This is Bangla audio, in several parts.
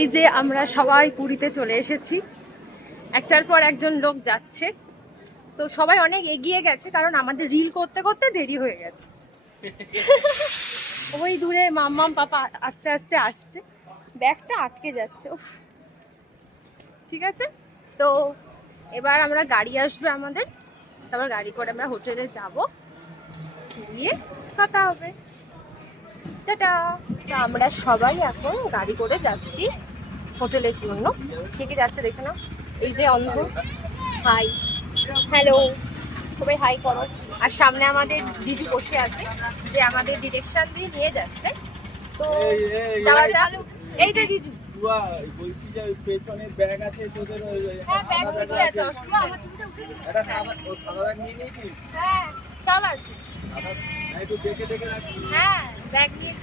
এই যে আমরা সবাই পুরীতে চলে এসেছি, একটার পর একজন লোক যাচ্ছে। তো সবাই অনেক এগিয়ে গেছে কারণ আমাদের রিল করতে করতে দেরি হয়ে গেছে। ওই দূরে মাম্মাম পাপা আস্তে আস্তে আসছে, ব্যাগটা আটকে যাচ্ছে। উফ, ঠিক আছে, তো এবার আমরা গাড়ি আসবে আমাদের, তারপর গাড়ি করে আমরা হোটেলে যাব, গিয়ে কথা হবে। টাটা। তো আমরা সবাই এখন গাড়ি করে যাচ্ছি হোটেলের জন্য। কে কে যাচ্ছে দেখে নাও। এই যে অন্ধ, হাই, হ্যালো, সবাই হাই করো। আর সামনে আমাদের জিজু বসে আছে, যে আমাদের ডিরেকশন দিয়ে নিয়ে যাচ্ছে। তো যাওয়া যাক। এই যে জিজু, বলছি যে পেছনে ব্যাগ আছে তোদের, হ্যাঁ ব্যাগ কি আছে, অসুবিধা আমার ছবিটা উঠেছে। এটা সাদা ব্যাগ নিয়ে নিয়েছিস? হ্যাঁ সব আছে। একটু দেখে দেখে রাখি। হ্যাঁ ব্যাগ নিয়ে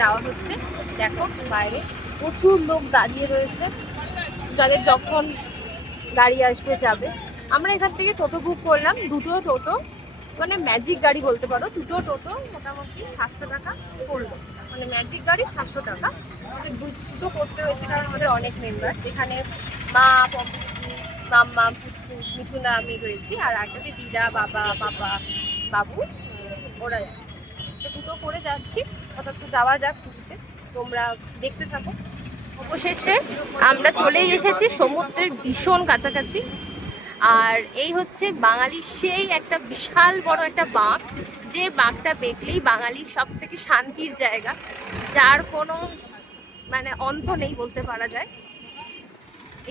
যাওয়া হচ্ছে। দেখো বাইরে প্রচুর লোক দাঁড়িয়ে রয়েছে, যাদের যখন গাড়ি আসবে যাবে। আমরা এখান থেকে টোটো বুক করলাম, দুটো টোটো, মানে ম্যাজিক গাড়ি বলতে পারো। দুটো টোটো মোটামুটি 700 টাকা পড়লো, মানে ম্যাজিক গাড়ি 700 টাকা। দুটো করতে হয়েছে কারণ আমাদের অনেক মেম্বার, যেখানে মা, পম্পিদি, মাম্মা, পুচকু, মিঠুনা, আমি রয়েছি, আর একটাতে দিদা, বাবা, পাপা, বাবু, ওরা যাচ্ছে। তো দুটো করে যাচ্ছি, অর্থাৎ যাওয়া যাক পুরীতে, তোমরা দেখতে থাকো। অবশেষে আমরা চলেই এসেছি সমুদ্রের ভীষণ কাছাকাছি। আর এই হচ্ছে বাঙালির সেই একটা বিশাল বড় একটা বাঁক, যে বাঁকটা দেখলেই বাঙালির সব থেকে শান্তির জায়গা, যার কোনো মানে অন্ত নেই বলতে পারা যায়।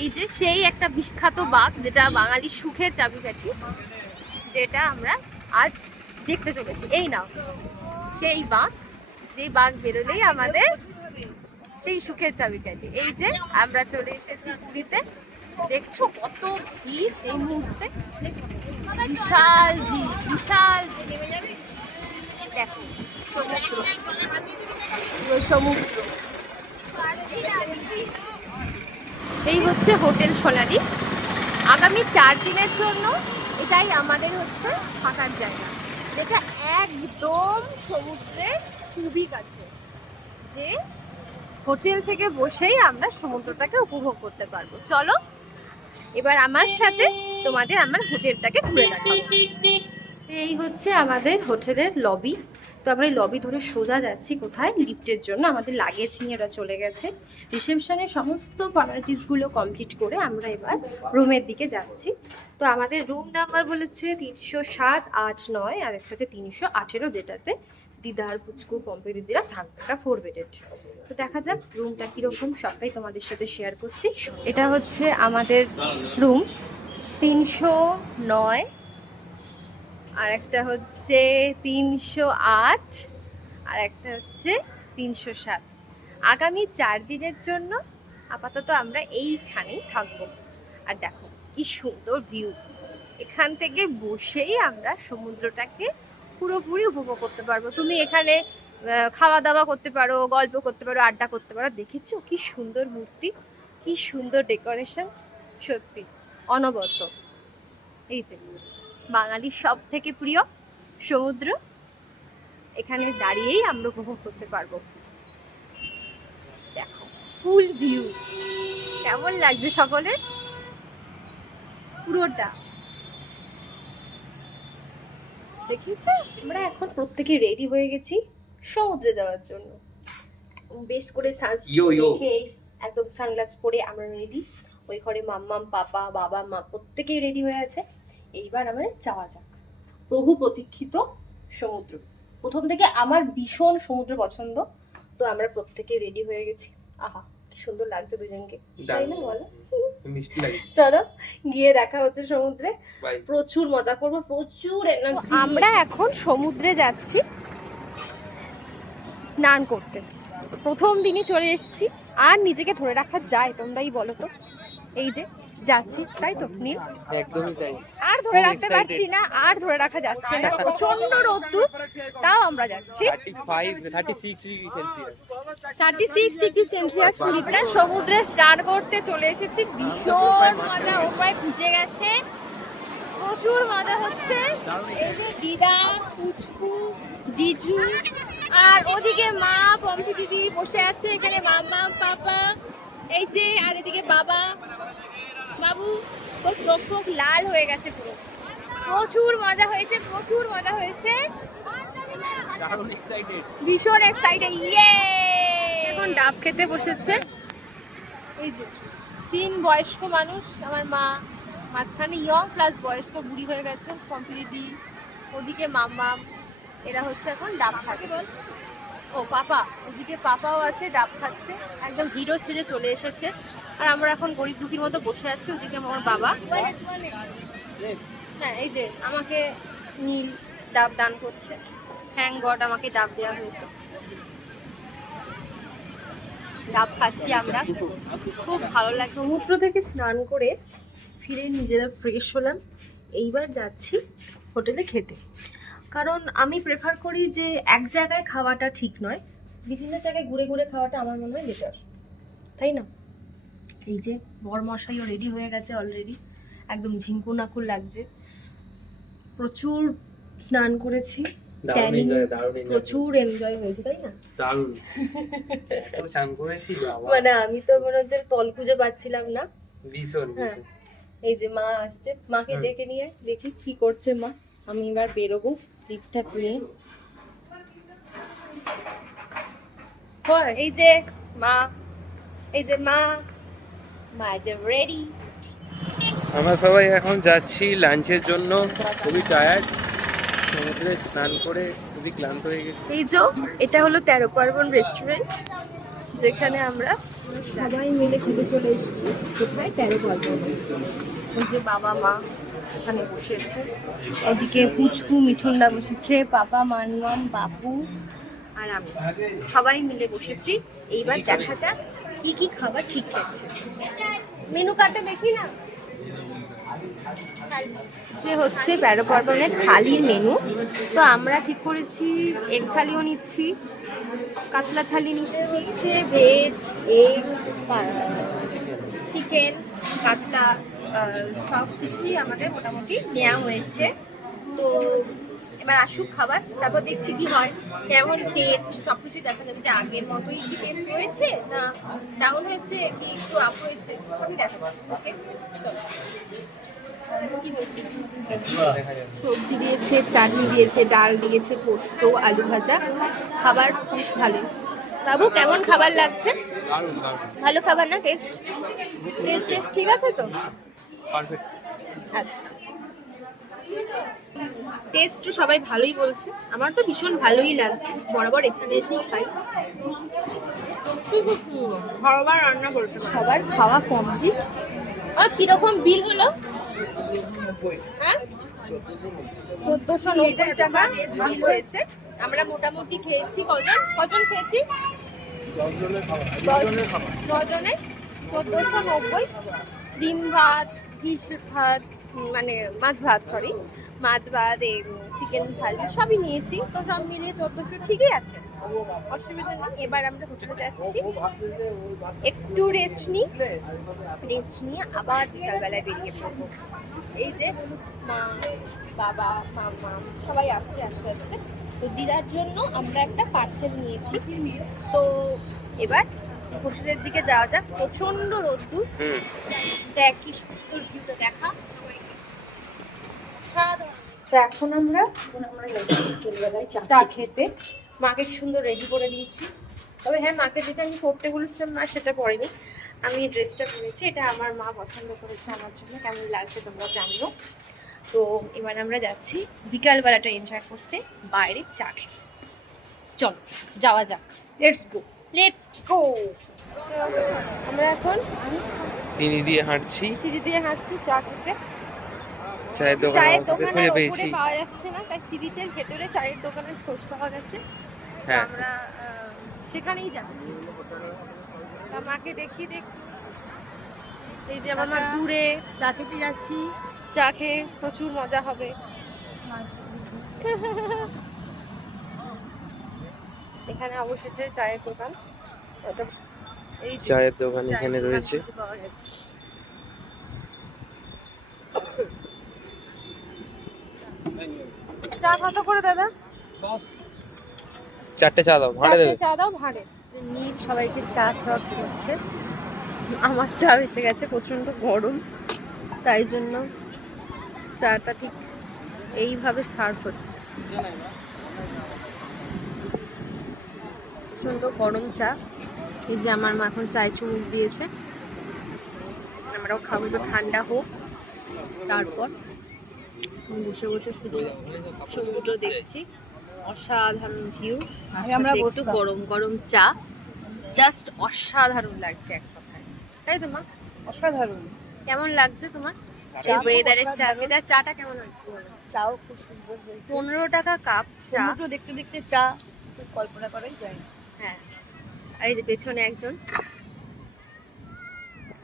এই যে সেই একটা বিখ্যাত বাঁক, যেটা বাঙালির সুখের চাবিকাঠি, যেটা আমরা আজ দেখতে চলেছি। এই নাও সেই বাঁক, যে বাঁক বেরোলেই আমাদের সেই সুখের চাবিকাঠি। এই যে আমরা চলে এসেছি পুরীতে, দেখছো কত ভিড় এই মুহূর্তে, বিশাল ভিড়, বিশাল। দেখো সমুদ্র, সমুদ্র। এই হচ্ছে হোটেল সোনালি। আগামী 4 দিনের জন্য এটাই আমাদের হচ্ছে থাকার জায়গা, যেটা একদম সমুদ্রের খুবই কাছে, যে হোটেল থেকে বসেই আমরা সমুদ্রটাকে উপভোগ করতে পারবো। চলো এবার আমার সাথে তোমাদের আমার হোটেলটাকে ঘুরে দেখাবো। এই হচ্ছে আমাদের হোটেলের লবি। তো আমরা এই লবি ধরে সোজা যাচ্ছি কোথায়, লিফটের জন্য। আমাদের লাগেজ নিয়ে ওরা চলে গেছে। রিসেপশনের সমস্ত ফর্মালিটিসগুলো কমপ্লিট করে আমরা এবার রুমের দিকে যাচ্ছি। তো আমাদের রুম নাম্বার বলেছে 307, 8, 9, আর একটা হচ্ছে 318, যেটাতে দিদার, পুচকু, পম্পি দিদিরা থাকবে। এটা 4 বেডেড। তো দেখা যাক রুমটা কীরকম, সবটাই তোমাদের সাথে শেয়ার করছি। এটা হচ্ছে আমাদের রুম 309, আর একটা হচ্ছে 308, আর একটা হচ্ছে 307। আগামী 4 দিনের জন্য আপাতত আমরা এইখানেই থাকবো। আর দেখো কি সুন্দর ভিউ, এখান থেকে বসেই আমরা সমুদ্রটাকে পুরোপুরি উপভোগ করতে পারবো। তুমি এখানে খাওয়া দাওয়া করতে পারো, গল্প করতে পারো, আড্ডা করতে পারো। দেখেছো কি সুন্দর মূর্তি, কি সুন্দর ডেকোরেশন, সত্যি অনবদ্য। এই যে বাঙালির সব থেকে প্রিয় সমুদ্র, এখানে দাঁড়িয়েই আমরা উপভোগ করতে পারবো। দেখো ফুল ভিউ, কেমন লাগছে সকলের পুরোটা দেখেছো? আমরা এখন প্রত্যেকে রেডি হয়ে গেছি সমুদ্রে যাওয়ার জন্য। বেশ করে একদম সানগ্লাস পরে আমরা রেডি। ওই ঘরে মাম্মাম, পাপা, বাবা, মা প্রত্যেকেই রেডি হয়ে আছে। এইবার আমাদের যাওয়া যাক প্রভু প্রতীক্ষিত সমুদ্র। প্রথম থেকে আমার ভীষণ সমুদ্র পছন্দ, তো আমরা প্রত্যেকে রেডি হয়ে গেছি। আহা কি সুন্দর লাগছে দুজনকে, তাই না বলো? মিষ্টি লাগে। চলো গিয়ে দেখা হচ্ছে সমুদ্রে, প্রচুর মজা করবো, প্রচুর এনার্জি। আমরা এখন সমুদ্রে যাচ্ছি স্নান করতে। প্রথম দিনই চলে এসেছি, আর নিজেকে ধরে রাখা যায় তোমরাই বলো তো? এই যে যাচ্ছি, তাই তো নীল? একদমই তাই। আর ধরে রাখতে পারছি না, আর ধরে রাখা যাচ্ছে না, প্রচন্ড রোদ্দুর, তাও আমরা যাচ্ছি। 36 ডিগ্রি সেলসিয়াস পুরীতে সমুদ্রে স্নান করতে চলে এসেছি। ভীষণ মজা, ওপায় ভিজে গেছে, প্রচুর মজা হচ্ছে। এই যে দিদা, পুচকু, জিজু, আর ওদিকে মা পম্পি দিদি বসে আছে, এখানে মাম্মা পাপা, এই যে, আর এদিকে বাবা বাবু। তো চোখ ফোক লাল হয়ে গেছে পুরো। প্রচুর মজা হয়েছে, প্রচুর মজা হয়েছে, দারুণ এক্সাইটেড। ভীষণ এক্সাইটেড। ইয়ে, এখন ডাব খেতে বসেছে। এই যে 3 বয়স্ক মানুষ, আমার মা মাঝখানে ইয়ং প্লাস বয়স্ক বুড়ি হয়ে গেছে কমপ্লিটলি, ওদিকে মাম্মাম, এরা হচ্ছে এখন ডাব খাচ্ছে। ও পাপা, ওদিকে পাপাও আছে, ডাব খাচ্ছে, একদম হিরো সেজে চলে এসেছে। আর আমরা এখন গরিব দুঃখীর মতো বসে আছি। ওদিকে আমার বাবা, হ্যাঁ এই যে আমাকে নীল ডাব দান করছে। থ্যাংক গড আমাকে ডাব দেওয়া হয়েছে। ডাব খাচ্ছি আমরা, খুব ভালো লাগে। সমুদ্র থেকে স্নান করে ফিরে নিজেরা ফ্রেশ হলাম। এইবার যাচ্ছি হোটেলে খেতে, কারণ আমি প্রেফার করি যে এক জায়গায় খাওয়াটা ঠিক নয়, বিভিন্ন জায়গায় ঘুরে ঘুরে খাওয়াটা আমার মনে হয় বেটার, তাই না? এই যে বরমশাইও রেডি হয়ে গেছে অলরেডি, একদম ঝিঙ্কু নাকুর লাগছে। প্রচুর স্নান করেছি, ট্যানিং প্রচুর এনজয় হয়েছে, তাই না? দারুণ। এত চান করেছি বাবা। মানে আমি তো মনে হচ্ছে তল খুঁজে পাচ্ছিলাম না। ভীষণ হ্যাঁ, ভীষণ। এই যে মা আসছে, মাকে ডেকে নিয়ে দেখি কি করছে মা। আমি এবার বেরোবো লিফটটা নিয়ে। এই যে মা, এই যে মা, মা রেডি। আমরা সবাই এখন যাচ্ছি লাঞ্চের জন্য, খুবই টায়ার্ড, সমুদ্রে স্নান করে খুবই ক্লান্ত হয়ে গেছি। এই যে এটা হলো 13 পার্বণ রেস্টুরেন্ট, যেখানে আমরা সবাই মিলে খেতে চলে এসেছি। কোথায়? 13 পার্বণ। ওই যে বাবা মা ওখানে বসেছে, ওদিকে পুচকু মিঠুনদা বসেছে, পাপা মানবাম বাপু আর আমি সবাই মিলে বসেছি। এইবার দেখা যাক কি কি খাবার ঠিক আছে। মেনু কার্ডটা দেখি না, যে হচ্ছে 13 পার্বণের থালির মেনু। তো আমরা ঠিক করেছি এগ থালিও নিচ্ছি, কাতলা থালি নিচ্ছি, ভেজ, এগ, চিকেন, কাতলা, সব কিছুই আমাদের মোটামুটি নেওয়া হয়েছে। তো এবার আসুক খাবার, তারপর দেখছি কি হয়, কেমন টেস্ট, সব কিছু দেখা যাবে যে আগের মতোই কি টেস্ট হয়েছে না ডাউন হয়েছে কি একটু আপ হয়েছে, সবই দেখা যাবে। ওকে, কি বলছি, সবজি দিয়েছে, চাটনি দিয়েছে, ডাল দিয়েছে, পোস্ত, আলু ভাজা, খাবার বেশ ভালোই। বাবু কেমন খাবার লাগছে? দারুণ দারুণ, ভালো খাবার না? টেস্ট টেস্ট টেস্ট ঠিক আছে তো? পারফেক্ট। আচ্ছা, টেস্ট তো সবাই ভালোই বলছে, আমার তো ভীষণ ভালোই লাগছে, বরাবর এখানে এসেই খাই। খাবার রান্না করতে সবার খাওয়া কমপ্লিট। আর কিরকম বিল হলো? হ্যাঁ, 1490 টাকা বিল হয়েছে। আমরা মোটামুটি খেয়েছি, কজন কজন খেয়েছি? 10 জনের খাবার। 9 জনে 1490। ডিম ভাত, ফিশ ভাত, মানে মাছ ভাত, সরি মাছ ভাত, চিকেন থালি সবই নিয়েছি। তো সব মিলিয়ে 1400 ঠিকই আছে, অসুবিধা নেই। এবার আমরা হোটেলে যাচ্ছি, একটু রেস্ট নিই, রেস্ট নিয়ে আবার বিকালবেলায় বেরিয়ে পড়বো। এই যে মা, বাবা, মামা সবাই আসছে আস্তে আস্তে। তো দিদার জন্য আমরা একটা পার্সেল নিয়েছি। তো এবার হোটেলের দিকে যাওয়া যাক। প্রচন্ড রোদ্দুর, দেখ কি সুন্দর ভিউটা দেখা। তো এখন আমরা চা খেতে, মাকে কি সুন্দর রেডি করে দিয়েছি। তবে হ্যাঁ, মাকে যেটা আমি পরতে বলেছিলাম মা সেটা পরেনি, আমি ড্রেসটা পরেছি। এটা আমার মা পছন্দ করেছে আমার জন্য, কেমন লাগছে তোমরা জানিও। তো এবার আমরা যাচ্ছি বিকালবেলাটা এনজয় করতে বাইরে চা খেতে। চল যাওয়া যাক, লেটস গো লেটস গো। আমরা এখন সিঁড়ি দিয়ে হাঁটছি, সিঁড়ি দিয়ে হাঁটছি চা খেতে। চায়ের দোকান চায়ের খুঁজে দোকান আর পেয়েছি। উপরে পাওয়া যাচ্ছে না, তাই সি বিচের ভেতরে চায়ের দোকানের খোঁজ পাওয়া গেছে। তো হ্যাঁ। আমরা সেখানেই যাচ্ছি। তা মাকে দেখি দেখ, এই যে আমার মা দূরে চা খেতে যাচ্ছি, চা খেয়ে প্রচুর মজা হবে। এখানে অবশেষে চায়ের দোকান, এই যে চায়ের দোকান এখানে রয়েছে। পাওয়া গেছে। চা কত করে দাদা? 10। 4টে চা দাও, ভাড়ে দেবে। চা দাও ভাড়ে। নীল সবাইকে চা সার্ভ করছে। আমার চা এসে গেছে, প্রচন্ড গরম, তাই জন্য চাটা ঠিক এইভাবে সার্ভ হচ্ছে। প্রচন্ড গরম চা। এই যে আমার মা এখন চায় চুমুক দিয়েছে, আমরাও খাবো, তো ঠান্ডা হোক। তারপর বসে বসে শুধু সমুদ্র দেখছি, অসাধারণ ভিউ, আমরা একটু গরম গরম চা, জাস্ট অসাধারণ লাগছে এক কথায়, তাই তো মা? অসাধারণ। কেমন লাগছে তোমার এই ওয়েদারের চা? এটা চাটা কেমন লাগছে বলো? চাও খুব সুন্দর হয়েছে। 15 টাকা কাপ চা। সমুদ্র দেখতে দেখতে চা কল্পনা করাই যায় না। হ্যাঁ, আর এই যে পেছনে একজন,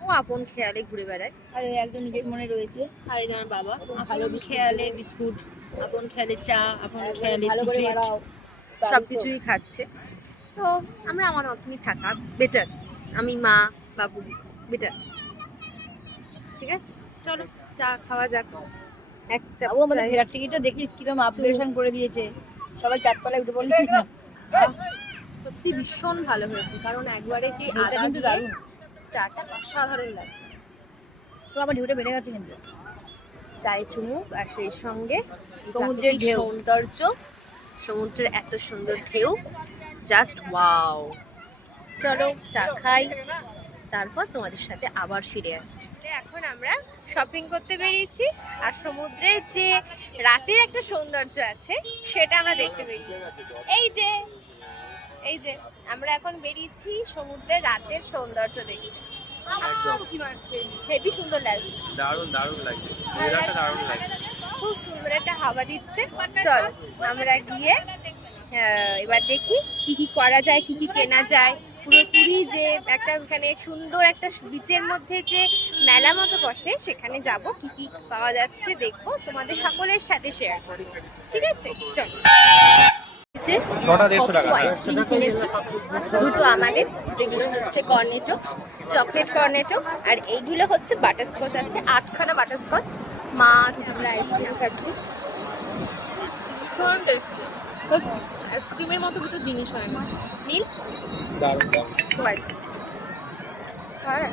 ও আপন খেয়ালে ঘুরে বেড়ায়, আর একজন নিজের মনে রয়েছে। আর এই যে আমার বাবা ভালো আপন খেয়ালে বিস্কুট, আপন খেয়ালে চা, আপন খেয়ালে ভালো করে সিগারেট, বাড়াও। সবকিছুই খাচ্ছে। তো আমরা আমার মতনই থাকা বেটার, আমি মা বাবু বেটার। ঠিক আছে, চলো চা খাওয়া যাক। এক চাপ বাবু আমাদের চাই। ফেরার টিকিটটা দেখিস কিরকম আপগ্রেডেশন করে দিয়েছে, সবাই চারতলায় উঠে বললি না। সত্যি ভীষণ ভালো হয়েছে, কারণ একবারে সেই ঢেউটা আদা কিন্তু দিয়ে দারুণ। চাটা অসাধারণ লাগছে। তো আমার ঢেউটা বেড়ে গেছে কিন্তু। চায়ে চুমুক, আর সেই সঙ্গে সমুদ্রের প্রাকৃতিক ঢেউ। সৌন্দর্য, সমুদ্রের এত সুন্দর ঢেউ, জাস্ট ওয়াও। চলো চা খাই, তারপর তোমাদের সাথে আবার ফিরে আসছি। এখন আমরা শপিং করতে বেরিয়েছি, আর সমুদ্রের যে রাতের একটা সৌন্দর্য আছে সেটা আমরা দেখতে বেরিয়েছি। এই যে আমরা এখন বেরিয়েছি সমুদ্রের রাতের সৌন্দর্য দেখতে। হেবি সুন্দর লাগছে, দারুণ দারুণ লাগছে, ওয়েদারটা দারুণ লাগছে। খুব সুন্দর একটা হাওয়া দিচ্ছে। চল আমরা গিয়ে এবার দেখি কি কি করা যায়, কি কি কেনা যায়। পুরোপুরি যে একটা ওখানে সুন্দর একটা বিচের মধ্যে যে মেলা মতো বসে, সেখানে যাব, কি কি পাওয়া যাচ্ছে দেখবো, তোমাদের সকলের সাথে শেয়ার করবো। ঠিক আছে, চল। ছটা 150 টাকা। আইসক্রিম কিনেছি দুটো আমাদের, যেগুলো হচ্ছে কর্নেটো, চকলেট কর্নেটো, আর এইগুলো হচ্ছে বাটারস্কচ আছে, 8খানা বাটারস্কচ। মা আমরা আইসক্রিম খাচ্ছি, ভীষণ টেস্টি। আইসক্রিমের মতো কিছু জিনিস হয় না। নীল দারুণ দারুণ। হ্যাঁ,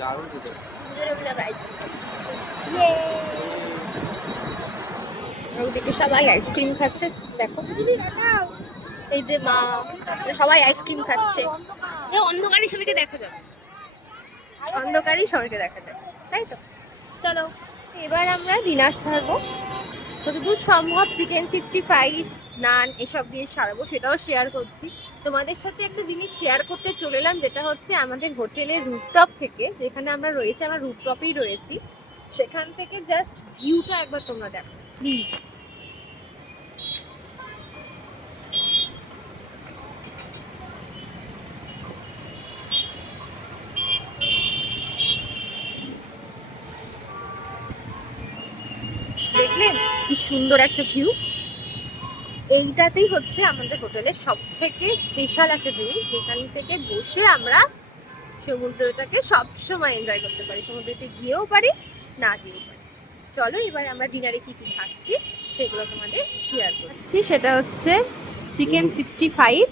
দারুণ খেতে। ওইদিকে সবাই আইসক্রিম খাচ্ছে, দেখো। এই যে মা, সবাই আইসক্রিম খাচ্ছে। অন্ধকারে সবাইকে দেখা যাবে, অন্ধকারেই সবাইকে দেখা যায়, তাই তো? চলো এবার আমরা ডিনার সারবো, যতদূর সম্ভব চিকেন 65, নান এসব দিয়ে সারবো, সেটাও শেয়ার করছি তোমাদের সাথে। একটা জিনিস শেয়ার করতে চলে এলাম, যেটা হচ্ছে আমাদের হোটেলের রুফটপ থেকে, যেখানে আমরা রয়েছি, আমরা রুফটপেই রয়েছি, সেখান থেকে জাস্ট ভিউটা একবার তোমরা দেখো প্লিজ। দেখলেন কি সুন্দর একটা ভিউ? এইটাতেই হচ্ছে আমাদের হোটেলের সব থেকে স্পেশাল একটা জিনিস, যেখান থেকে বসে আমরা সমুদ্রটাকে সবসময় এনজয় করতে পারি, সমুদ্রতে গিয়েও পারি, না গিয়েও পারি। চলো এবার আমরা ডিনারে কি কি খাচ্ছি সেগুলো তোমাদের শেয়ার করছি। সেটা হচ্ছে চিকেন 65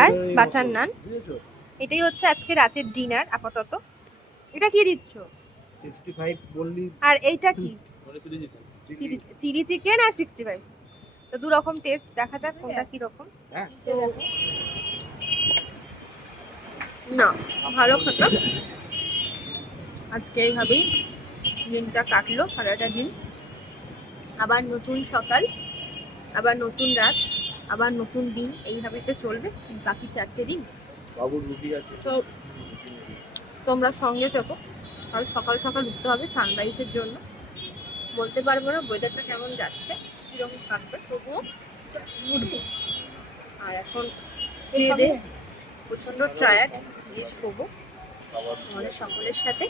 আর বাটার নান। এটাই হচ্ছে আজকে রাতের ডিনার আপাতত। এটা কি দিচ্ছ? 65 বললি। আর এইটা কি? চিলি চিকেন আর 65। তো দু রকম টেস্ট, দেখা যাক কোনটা কি রকম। হ্যাঁ। তো না, ভালো খেতে। আজকে এইভাবেই দিনটা কাটলো, সারাটা দিন। আবার নতুন সকাল, আবার নতুন রাত, আবার নতুন দিন, এইভাবে তো চলবে বাকি 4টে দিন। বাবুর রুটি আছে। তো তোমরা সঙ্গে থেকো, কারণ সকাল সকাল উঠতে হবে সানরাইজের জন্য। বলতে পারবো না ওয়েদারটা কেমন যাচ্ছে, কিরকম থাকবে, তবুও উঠবো। আর এখন খেয়ে দিয়ে প্রচন্ড টায়ার্ড, দিয়ে শোবো। আমাদের সকলের সাথে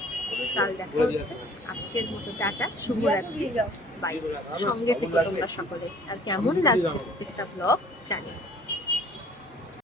কাল দেখা হচ্ছে। আজকের মতো টাটা, শুভরাত্রি, বাই। সঙ্গে থেকে তোমরা সকলে। আর কেমন লাগছে প্রত্যেকটা ব্লগ জানিও।